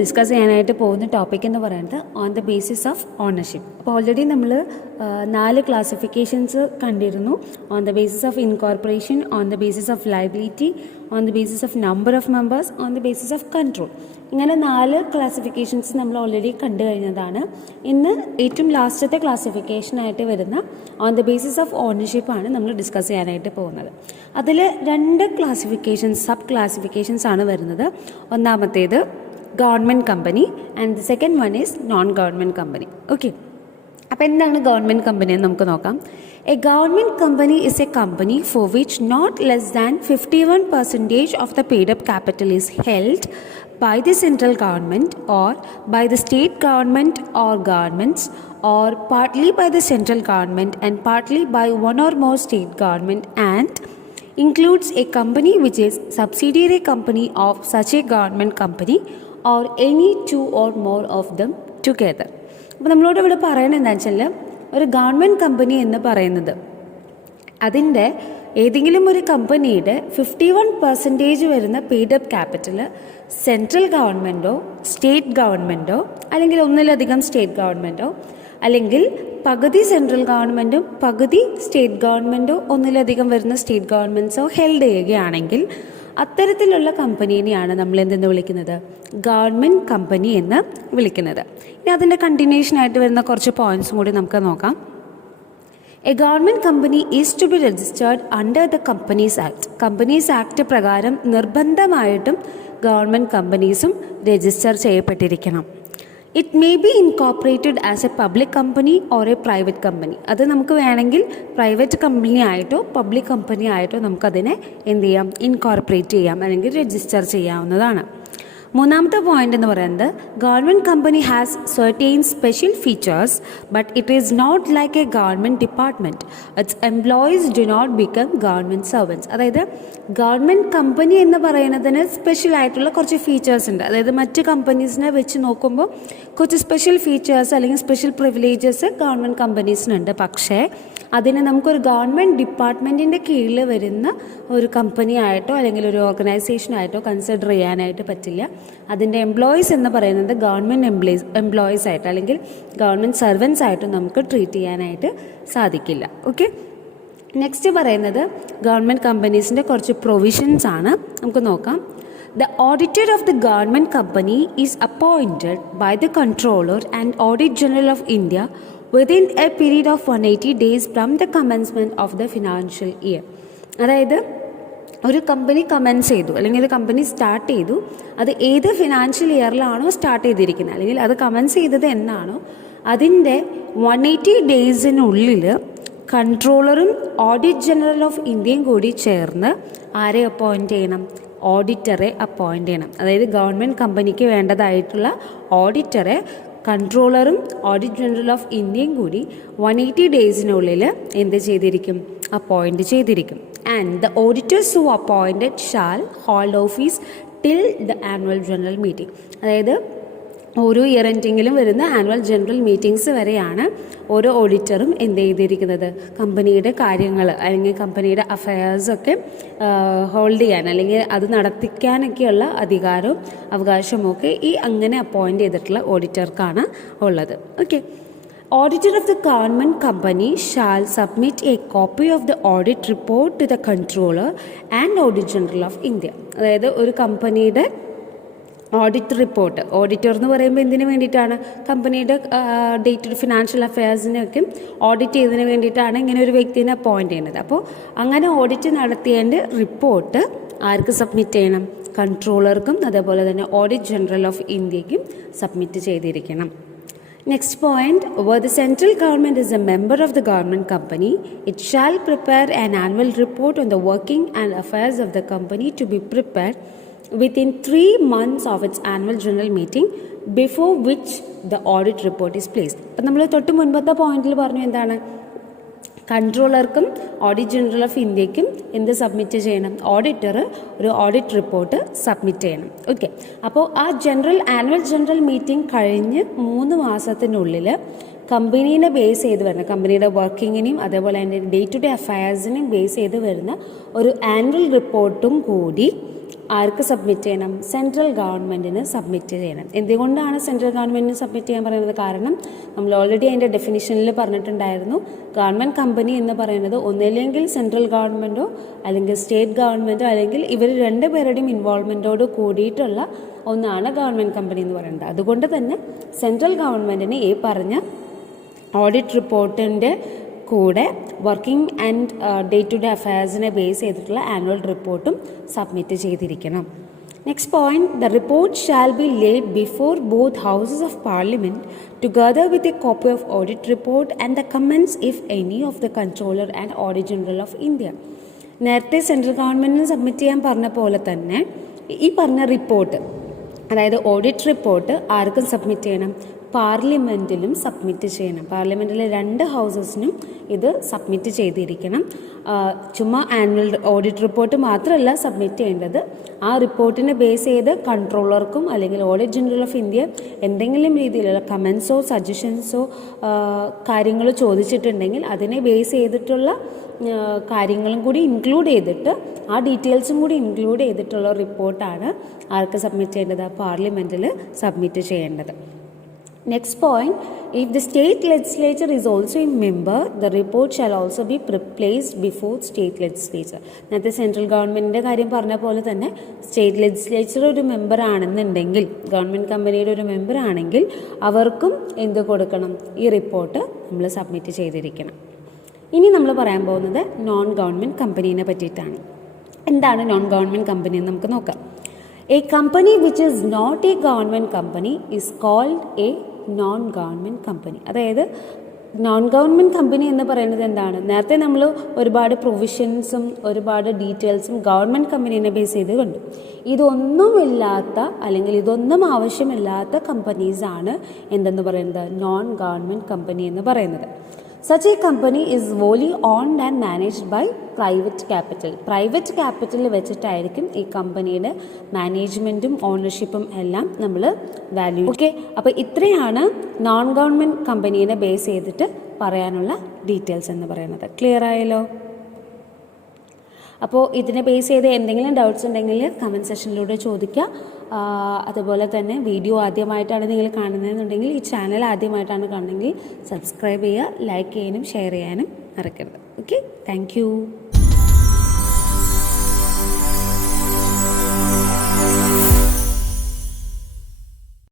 Discuss ചെയ്യാനായിട്ട് പോകുന്ന topic എന്ന് പറയുന്നത് on the basis of ownership. അപ്പോൾ ഓൾറെഡി നമ്മൾ 4 ക്ലാസിഫിക്കേഷൻസ് കണ്ടിരുന്നു. On the basis of incorporation, on the basis of liability, on the basis of number of members, on the basis of control. ഇങ്ങനെ 4 classifications നമ്മൾ already കണ്ടു കഴിഞ്ഞതാണ്. ഇന്ന് ഏറ്റവും ലാസ്റ്റത്തെ ക്ലാസിഫിക്കേഷനായിട്ട് വരുന്ന ഓൺ ദ ബേസിസ് ഓഫ് ഓണർഷിപ്പാണ് നമ്മൾ ഡിസ്കസ് ചെയ്യാനായിട്ട് പോകുന്നത്. അതിൽ 2 ക്ലാസിഫിക്കേഷൻസ്, സബ് ക്ലാസിഫിക്കേഷൻസ് ആണ് വരുന്നത്. ഒന്നാമത്തേത് government company and the second one is non government company. Okay, അപ്പോൾ എന്താണ് ഗവൺമെൻറ് കമ്പനി എന്ന് നമുക്ക് നോക്കാം. A government company is a company for which not less than 51% of the paid up capital is held by the central government or by the state government or governments, or partly by the central government and partly by one or more state government, and includes a company which is subsidiary company of such a government company or any 2 or more of them together. അപ്പോൾ നമ്മളോട് ഇവിടെ പറയുന്നത് എന്താണെന്ന് വെച്ചാൽ, ഒരു government company എന്ന് പറയുന്നത് അതിൻ്റെ ഏതെങ്കിലും ഒരു കമ്പനിയുടെ 51% വരുന്ന പെയ്ഡ് അപ്പ് ക്യാപിറ്റൽ സെൻട്രൽ ഗവൺമെൻറ്റോ സ്റ്റേറ്റ് ഗവൺമെൻറ്റോ അല്ലെങ്കിൽ ഒന്നിലധികം സ്റ്റേറ്റ് ഗവൺമെൻറ്റോ അല്ലെങ്കിൽ പകുതി സെൻട്രൽ ഗവൺമെൻറ്റും പകുതി സ്റ്റേറ്റ് ഗവൺമെൻറ്റോ ഒന്നിലധികം വരുന്ന സ്റ്റേറ്റ് ഗവൺമെൻറ്റ്സോ ഹെൽഡ് ചെയ്യുകയാണെങ്കിൽ അത്തരത്തിലുള്ള കമ്പനീനെയാണ് നമ്മൾ എന്തെന്ന് വിളിക്കുന്നത്, ഗവൺമെൻറ് കമ്പനി എന്ന് വിളിക്കുന്നത്. ഇനി അതിൻ്റെ കണ്ടിന്യൂഷനായിട്ട് വരുന്ന കുറച്ച് പോയിൻറ്റ്സും കൂടി നമുക്ക് നോക്കാം. A government company is to be registered under the companies act. Companies act പ്രകാരം നിർബന്ധമായിട്ടും ഗവൺമെൻറ് കമ്പനീസും രജിസ്റ്റർ ചെയ്യപ്പെട്ടിരിക്കണം. It may be incorporated as a public company or a private company. അത് നമുക്ക് വേണമെങ്കിൽ പ്രൈവറ്റ് കമ്പനി ആയിട്ടോ പബ്ലിക് കമ്പനി ആയിട്ടോ നമുക്കതിനെ എന്ത് ചെയ്യാം, ഇൻകോർപ്പറേറ്റ് ചെയ്യാം അല്ലെങ്കിൽ രജിസ്റ്റർ ചെയ്യാവുന്നതാണ്. മൂന്നാമത്തെ പോയിന്റ് എന്ന് പറയുന്നത്, government company has certain special features but it is not like a government department. Its employees do not become government servants. അതായത് ഗവൺമെൻറ് കമ്പനി എന്ന് പറയുന്നതിന് സ്പെഷ്യൽ ആയിട്ടുള്ള കുറച്ച് ഫീച്ചേഴ്സ് ഉണ്ട്. അതായത് മറ്റ് കമ്പനീസിനെ വെച്ച് നോക്കുമ്പോൾ കുറച്ച് സ്പെഷ്യൽ ഫീച്ചേഴ്സ് അല്ലെങ്കിൽ സ്പെഷ്യൽ പ്രിവിലേജസ് ഗവൺമെൻറ് കമ്പനീസിനുണ്ട്. പക്ഷേ അതിന് നമുക്കൊരു ഗവൺമെൻറ് ഡിപ്പാർട്ട്മെൻറ്റിൻ്റെ കീഴിൽ വരുന്ന ഒരു കമ്പനി ആയിട്ടോ അല്ലെങ്കിൽ ഒരു ഓർഗനൈസേഷനായിട്ടോ കൺസിഡർ ചെയ്യാനായിട്ട് പറ്റില്ല. അതിൻ്റെ എംപ്ലോയീസ് എന്ന് പറയുന്നത് ഗവൺമെൻറ് എംപ്ലോയീസ് ആയിട്ട് അല്ലെങ്കിൽ ഗവൺമെൻറ് സർവൻസ് ആയിട്ട് നമുക്ക് ട്രീറ്റ് ചെയ്യാനായിട്ട് സാധിക്കില്ല. ഓക്കെ, നെക്സ്റ്റ് പറയുന്നത് ഗവൺമെൻറ് കമ്പനീസിൻ്റെ കുറച്ച് പ്രൊവിഷൻസ് ആണ്. നമുക്ക് നോക്കാം. The auditor of the government company is appointed by the Controller and Audit General of India within a period of 180 days from the commencement of the financial year. അതായത് ഒരു company comments ചെയ്തു അല്ലെങ്കിൽ ഒരു company start ചെയ്തു, അത് ഏത് financial ഇയറിലാണോ start ചെയ്തിരിക്കുന്നത് അല്ലെങ്കിൽ അത് കമൻസ് ചെയ്തത് എന്നാണോ അതിൻ്റെ 180 ഡേയ്സിനുള്ളിൽ കൺട്രോളറും ഓഡിറ്റ് ജനറൽ ഓഫ് ഇന്ത്യയും കൂടി ചേർന്ന് ആരെ അപ്പോയിൻറ്റ് ചെയ്യണം, ഓഡിറ്ററെ അപ്പോയിൻറ്റ് ചെയ്യണം. അതായത് ഗവൺമെൻറ് കമ്പനിക്ക് വേണ്ടതായിട്ടുള്ള ഓഡിറ്ററെ കൺട്രോളറും ഓഡിറ്റ് ജനറൽ ഓഫ് ഇന്ത്യയും കൂടി 180 ഡേയ്സിനുള്ളിൽ എന്ത് ചെയ്തിരിക്കും, അപ്പോയിൻറ്റ് ചെയ്തിരിക്കും. And the auditors who appointed shall hold office till the annual general meeting. അതായത് ഓരോ ഇയർ എൻഡിങ്ങിലും വരുന്ന ആനുവൽ ജനറൽ മീറ്റിംഗ്സ് വരെയാണ് ഓരോ ഓഡിറ്ററും എന്ത് ചെയ്തിരിക്കുന്നത്, കമ്പനിയുടെ കാര്യങ്ങൾ അല്ലെങ്കിൽ കമ്പനിയുടെ അഫയേഴ്സൊക്കെ ഹോൾഡ് ചെയ്യാൻ അല്ലെങ്കിൽ അത് നടത്തിക്കാനൊക്കെയുള്ള അധികാരവും അവകാശമൊക്കെ ഈ അങ്ങനെ അപ്പോയിൻറ്റ് ചെയ്തിട്ടുള്ള ഓഡിറ്റർക്കാണ് ഉള്ളത്. Okay, Auditor of the government company shall submit a copy of the audit report to the Controller and Audit General of India. അതായത് ഒരു കമ്പനിയുടെ ഓഡിറ്റ് റിപ്പോർട്ട്, ഓഡിറ്റർ എന്ന് പറയുമ്പോൾ എന്തിനു വേണ്ടിയിട്ടാണ്, കമ്പനിയുടെ ഡേറ്റഡ് ഫിനാൻഷ്യൽ അഫയേഴ്സിനൊക്കെ ഓഡിറ്റ് ചെയ്തതിന് വേണ്ടിയിട്ടാണ് ഇങ്ങനെ ഒരു വ്യക്തിനെ അപ്പോയിൻറ്റ് ചെയ്യുന്നത്. അപ്പോൾ അങ്ങനെ ഓഡിറ്റ് നടത്തിയതിൻ്റെ റിപ്പോർട്ട് ആർക്ക് സബ്മിറ്റ് ചെയ്യണം, കൺട്രോളർക്കും അതേപോലെ തന്നെ ഓഡിറ്റ് ജനറൽ ഓഫ് ഇന്ത്യക്കും സബ്മിറ്റ് ചെയ്തിരിക്കണം. Next point, where the central government is a member of the government company, it shall prepare an annual report on the working and affairs of the company to be prepared within 3 months of its annual general meeting before which the audit report is placed. അപ്പം നമ്മൾ തൊട്ട് മുൻപത്തെ പോയിന്റിൽ പറഞ്ഞു എന്താണ്, കൺട്രോളർക്കും audit general of ഇന്ത്യക്കും എന്ത് submit ചെയ്യണം, ഓഡിറ്റർ ഒരു ഓഡിറ്റ് റിപ്പോർട്ട് സബ്മിറ്റ് ചെയ്യണം. ഓക്കെ, അപ്പോൾ ആ ആനുവൽ ജനറൽ മീറ്റിംഗ് കഴിഞ്ഞ് 3 മാസത്തിനുള്ളിൽ കമ്പനീനെ ബേസ് ചെയ്ത് വരുന്ന, കമ്പനിയുടെ വർക്കിങ്ങിനെയും അതേപോലെ അതിൻ്റെ ഡേ ടു ഡേ അഫയേഴ്സിനെയും ബേസ് ചെയ്ത് വരുന്ന ഒരു ആനുവൽ റിപ്പോർട്ടും കൂടി ആർക്ക് സബ്മിറ്റ് ചെയ്യണം? സെൻട്രൽ ഗവൺമെൻറ്റിന് സബ്മിറ്റ് ചെയ്യണം. എന്തുകൊണ്ടാണ് സെൻട്രൽ ഗവൺമെൻറ്റിന് സബ്മിറ്റ് ചെയ്യാൻ പറയുന്നത്? കാരണം നമ്മൾ ഓൾറെഡി അതിൻ്റെ ഡെഫിനിഷനിൽ പറഞ്ഞിട്ടുണ്ടായിരുന്നു, ഗവൺമെൻറ് കമ്പനി എന്ന് പറയുന്നത് ഒന്നില്ലെങ്കിൽ സെൻട്രൽ ഗവൺമെൻറ്റോ അല്ലെങ്കിൽ സ്റ്റേറ്റ് ഗവൺമെൻറ്റോ അല്ലെങ്കിൽ ഇവർ രണ്ടുപേരുടെയും ഇൻവോൾവ്മെൻറ്റോട് കൂടിയിട്ടുള്ള ഒന്നാണ് ഗവൺമെൻറ് കമ്പനി എന്ന് പറയുന്നത്. അതുകൊണ്ട് തന്നെ സെൻട്രൽ ഗവൺമെൻറ്റിന് ഈ പറഞ്ഞ ഓഡിറ്റ് റിപ്പോർട്ടിൻ്റെ കൂടെ working and day to day അഫയേഴ്സിനെ ബേസ് ചെയ്തിട്ടുള്ള ആനുവൽ റിപ്പോർട്ടും സബ്മിറ്റ് ചെയ്തിരിക്കണം. Next point, the report shall be laid before both houses of parliament together with a copy of audit report and the comments if any of the controller and audit general of India. നേരത്തെ central ഗവൺമെൻറ്റിന് submit ചെയ്യാൻ പറഞ്ഞ പോലെ തന്നെ ഈ പറഞ്ഞ report, അതായത് audit report ആർക്കും സബ്മിറ്റ് ചെയ്യണം? പാർലമെൻറ്റിലും സബ്മിറ്റ് ചെയ്യണം. പാർലമെൻറ്റിലെ 2 ഹൗസസിനും ഇത് സബ്മിറ്റ് ചെയ്തിരിക്കണം. ചുമ്മാ ആനുവൽ ഓഡിറ്റ് റിപ്പോർട്ട് മാത്രമല്ല സബ്മിറ്റ് ചെയ്യേണ്ടത്, ആ റിപ്പോർട്ടിനെ ബേസ് ചെയ്ത് കൺട്രോളർക്കും അല്ലെങ്കിൽ ഓഡിറ്റ് ജനറൽ ഓഫ് ഇന്ത്യ എന്തെങ്കിലും രീതിയിലുള്ള കമൻസോ സജഷൻസോ കാര്യങ്ങൾ ചോദിച്ചിട്ടുണ്ടെങ്കിൽ അതിനെ ബേസ് ചെയ്തിട്ടുള്ള കാര്യങ്ങളും കൂടി ഇൻക്ലൂഡ് ചെയ്തിട്ട്, ആ ഡീറ്റെയിൽസും കൂടി ഇൻക്ലൂഡ് ചെയ്തിട്ടുള്ള റിപ്പോർട്ടാണ് ആർക്ക് സബ്മിറ്റ് ചെയ്യേണ്ടത്? പാർലമെൻറ്റിൽ സബ്മിറ്റ് ചെയ്യേണ്ടത്. Next point, if the state legislature is also a member, the report shall also be placed before state legislature. നേരത്തെ സെൻട്രൽ ഗവൺമെൻറ്റിൻ്റെ കാര്യം പറഞ്ഞ പോലെ തന്നെ സ്റ്റേറ്റ് ലെജിസ്ലേച്ചർ ഒരു മെമ്പർ ആണെന്നുണ്ടെങ്കിൽ, ഗവൺമെൻറ് കമ്പനിയുടെ ഒരു മെമ്പർ ആണെങ്കിൽ അവർക്കും എന്ത് കൊടുക്കണം? ഈ റിപ്പോർട്ട് നമ്മൾ സബ്മിറ്റ് ചെയ്തിരിക്കണം. ഇനി നമ്മൾ പറയാൻ പോകുന്നത് നോൺ ഗവൺമെൻറ് കമ്പനീനെ പറ്റിയിട്ടാണ്. എന്താണ് നോൺ ഗവൺമെൻറ് കമ്പനി എന്ന് നമുക്ക് നോക്കാം. A company which is not a government company is called a non government company. അതായത് നോൺ ഗവൺമെൻറ് കമ്പനി എന്ന് പറയുന്നത് എന്താണ്? നേരത്തെ നമ്മൾ ഒരുപാട് പ്രൊവിഷൻസും ഒരുപാട് ഡീറ്റെയിൽസും ഗവൺമെൻറ് കമ്പനീനെ ബേസ് ചെയ്ത് കണ്ടു. ഇതൊന്നുമില്ലാത്ത അല്ലെങ്കിൽ ഇതൊന്നും ആവശ്യമില്ലാത്ത കമ്പനീസാണ് എന്തെന്ന് പറയുന്നത്? നോൺ ഗവൺമെൻറ് കമ്പനി എന്ന് പറയുന്നത്. Such a company is wholly owned and managed by private capital. Private capital വെച്ചിട്ടായിരിക്കും ഈ കമ്പനിയുടെ മാനേജ്മെൻറ്റും ഓണർഷിപ്പും എല്ലാം നമ്മൾ വാല്യൂ. ഓക്കെ, അപ്പോൾ ഇത്രയാണ് നോൺ ഗവൺമെൻറ് കമ്പനീനെ ബേസ് ചെയ്തിട്ട് പറയാനുള്ള ഡീറ്റെയിൽസ് എന്ന് പറയുന്നത്. ക്ലിയർ ആയല്ലോ? അപ്പോൾ ഇതിനെ ബേസ് ചെയ്ത് എന്തെങ്കിലും ഡൗട്ട്സ് ഉണ്ടെങ്കിൽ കമൻറ്റ് സെക്ഷനിലൂടെ ചോദിക്കുക. അതുപോലെ തന്നെ വീഡിയോ ആദ്യമായിട്ടാണ് നിങ്ങൾ കാണുന്നതെന്നുണ്ടെങ്കിൽ, ഈ ചാനൽ ആദ്യമായിട്ടാണ് കാണുന്നതെങ്കിൽ സബ്സ്ക്രൈബ് ചെയ്യുക, ലൈക്ക് ചെയ്യാനും ഷെയർ ചെയ്യാനും മറക്കരുത്. Okay, thank you.